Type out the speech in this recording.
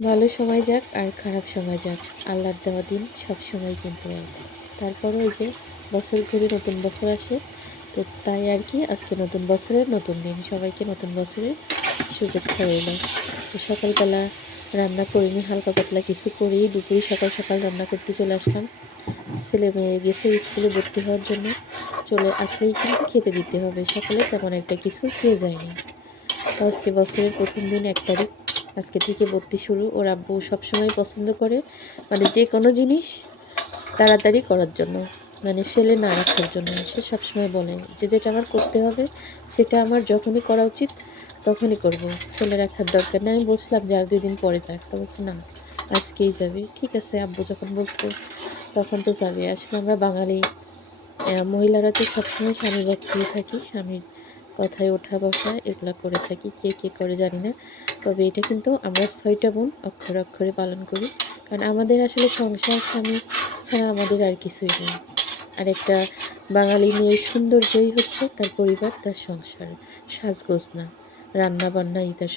ভালো সময় যাক আর খারাপ সময় যাক, আল্লাহর দেওয়া দিন সব সময় কিন্তু এক। তারপরও ওই যে বছর ঘুরে নতুন বছর আসে, তো তাই আর কি আজকে নতুন বছরের নতুন দিন, সবাইকে নতুন বছরের শুভেচ্ছা রইল। তো সকালবেলা রান্না করিনি, হালকা পাতলা কিছু করেই দুপুরে সকাল সকাল রান্না করতে চলে আসলাম। ছেলে মেয়ে গেছে স্কুলে ভর্তি হওয়ার জন্য, চলে আসলেই কিন্তু খেতে দিতে হবে। সকালে তেমন একটা কিছু খেয়ে যায়নি। আজকে বছরের প্রথম দিন ১ তারিখ, আজকে থেকে ভর্তি শুরু। ওর আব্বু সবসময় পছন্দ করে মানে যে কোনো জিনিস তাড়াতাড়ি করার জন্য, মানে ফেলে না রাখার জন্য। সে সবসময় বলে যে যেটা আমার করতে হবে সেটা আমার যখনই করা উচিত তখনই করব, ফেলে রাখার দরকার নেই। আমি বলছিলাম যে আর ২ দিন পরে যাক, তো বলছে না আজকেই যাবে। ঠিক আছে, আব্বু যখন বলছে তখন তো যাবে। আসলে আমরা বাঙালি মহিলারা তো সবসময় স্বামী ভক্তই থাকি, স্বামীর কথায় ওঠা বসা এগুলা করে থাকি। কে কে করে জানি না, তবে এটা কিন্তু আমরা ৬টা বোন অক্ষরে অক্ষরে পালন করি। কারণ আমাদের আসলে সংসার স্বামী ছাড়া আমাদের আর কিছুই নেই। আর একটা বাঙালি মেয়ের সৌন্দর্যই হচ্ছে তার পরিবার, তার সংসার, সাজগোজ না, রান্না বান্নাই তার